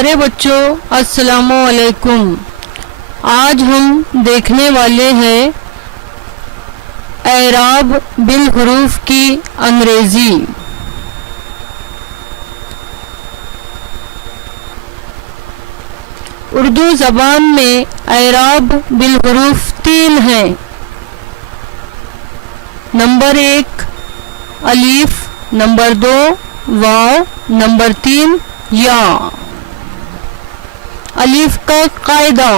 پیارے بچوں السلام علیکم۔ آج ہم دیکھنے والے ہیں اعراب بالحروف کی انگریزی۔ اردو زبان میں اعراب بالحروف 3 ہیں۔ نمبر 1 الف، نمبر 2 واو، نمبر 3 یا۔ الف کا قاعدہ: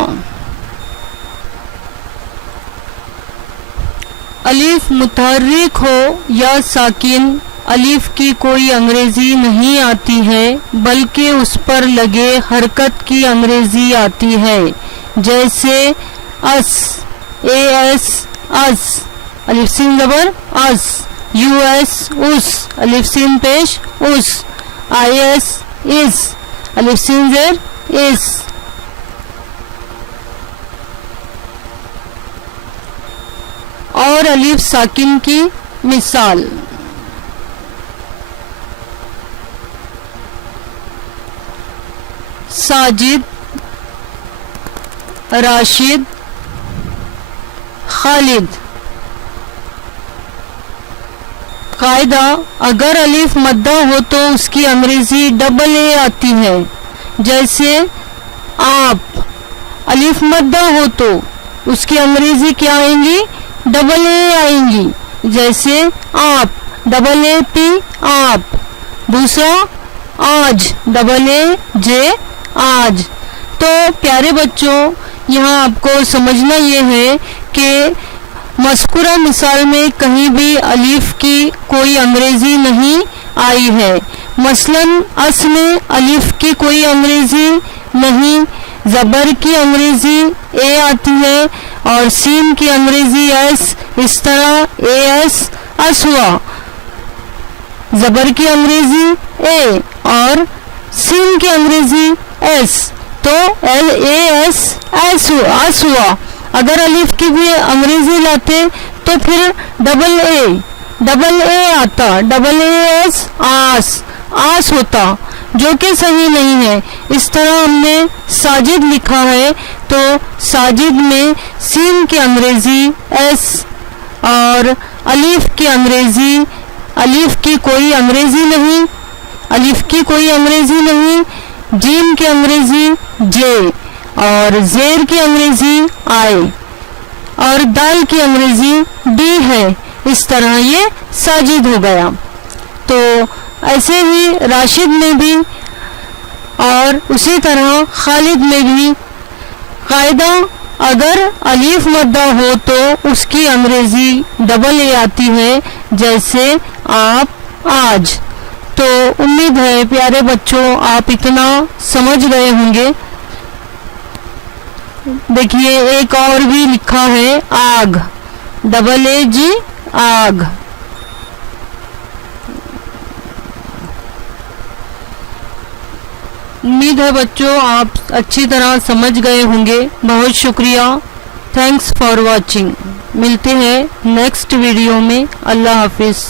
الف متحرک ہو یا ساکن، الف کی کوئی انگریزی نہیں آتی ہے بلکہ اس پر لگے حرکت کی انگریزی آتی ہے، جیسے اس، اے ایس اس، الف سین زبر اس، یو ایس اس، الف سین پیش اس، آئی ایس اس، الف سین زیر اس۔ اور الف ساکن کی مثال: ساجد، راشد، خالد۔ قاعدہ: اگر الف مدہ ہو تو اس کی انگریزی ڈبل اے آتی ہے، جیسے آپ۔ الف مدہ ہو تو اس کی انگریزی کیا آئیں گی؟ ڈبل اے آئیں گی، جیسے آپ، ڈبل اے پی آپ۔ دوسرا آج، ڈبل اے جے آج۔ تو پیارے بچوں، یہاں آپ کو سمجھنا یہ ہے کہ مذکورہ مثال میں کہیں بھی الف کی کوئی انگریزی نہیں آئی ہے۔ مثلاً اس میں الف کی کوئی انگریزی نہیں، زبر کی انگریزی اے آتی ہے اور سین کی انگریزی ایس، اس طرح اے ایس اس ہوا۔ زبر کی انگریزی اے اور سین کی انگریزی ایس، تو اے ایس ایس ہوا۔ اگر الف کی بھی انگریزی لاتے تو پھر ڈبل اے آتا، ڈبل اے ایس آس ہوتا، جو کہ صحیح نہیں ہے۔ اس طرح ہم نے ساجد لکھا ہے تو ساجد میں سین کی انگریزی ایس اور الف کی انگریزی، الف کی کوئی انگریزی نہیں، الف کی کوئی انگریزی نہیں، جیم کی انگریزی جے اور زیر کی انگریزی آئے اور دال کی انگریزی ڈی ہے۔ اس طرح یہ ساجد ہو گیا۔ تو ایسے ہی راشد میں بھی اور اسی طرح خالد میں بھی قاعدہ: اگر الف مدہ ہو تو اس کی انگریزی ڈبل اے آتی ہے، جیسے آپ، آج۔ تو امید ہے پیارے بچوں آپ اتنا سمجھ گئے ہوں گے۔ دیکھیے ایک اور بھی لکھا ہے آگ، ڈبل اے جی آگ۔ امید ہے بچوں آپ اچھی طرح سمجھ گئے ہوں گے۔ بہت شکریہ، تھینکس فار واچنگ۔ ملتے ہیں نیکسٹ ویڈیو میں۔ اللہ حافظ۔